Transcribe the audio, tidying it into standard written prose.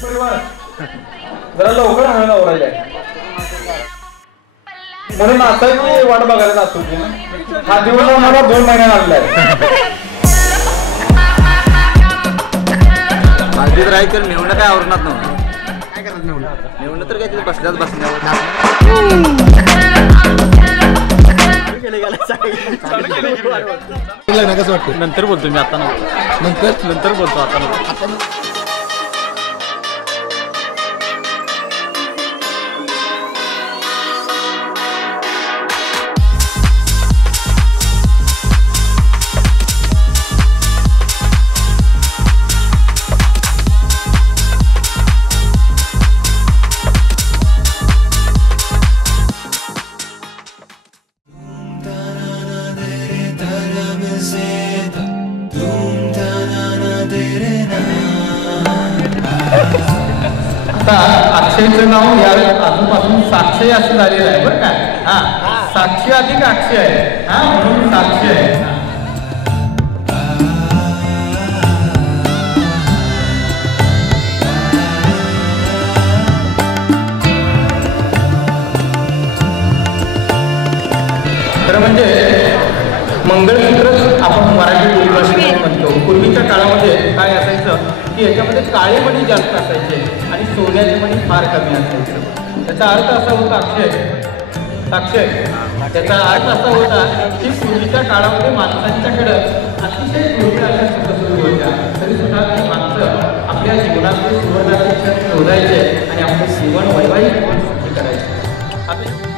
जरा लवकर हाणं आवरायला म्हणून आता मी वाट बघायला जात होती ना. हा दिवस मला 2 महिन्यात आणलाय. हळदीत राहायचं तर मेवणं काय आवरणार नव्हतं. काय करत मेवणं तर काय तिथे बसल्याच बसण्यावर कसं वाटतं. नंतर बोलतो मी आता नंतर बोलतो आता. अक्षयचं नाव या आजूपासून साक्षी असं झालेलं आहे बरं का. हा साक्षी अधिक अक्षय आहे. हा म्हणून साक्षी आहे. खरं म्हणजे मंगळसूत्रच आपण मराठी बोलीभाषेमध्ये म्हणतो. पूर्वीच्या काळामध्ये काय असायचं की याच्यामध्ये काळे मणी जास्त असायचे आणि सोन्याचे मणी फार कमी असायचे. त्याचा अर्थ असा होता अक्षय त्याचा अर्थ असा होता की पूर्वीच्या काळामध्ये माणसांच्याकडं अतिशय पूर्वी अशा सुखसुखी होत्या तरी सुद्धा ती माणसं आपल्या जीवनातले सुवर्णाचे क्षण शोधायचे आणि आपले जीवन वैवाहिक जीवन सुखी करायचे.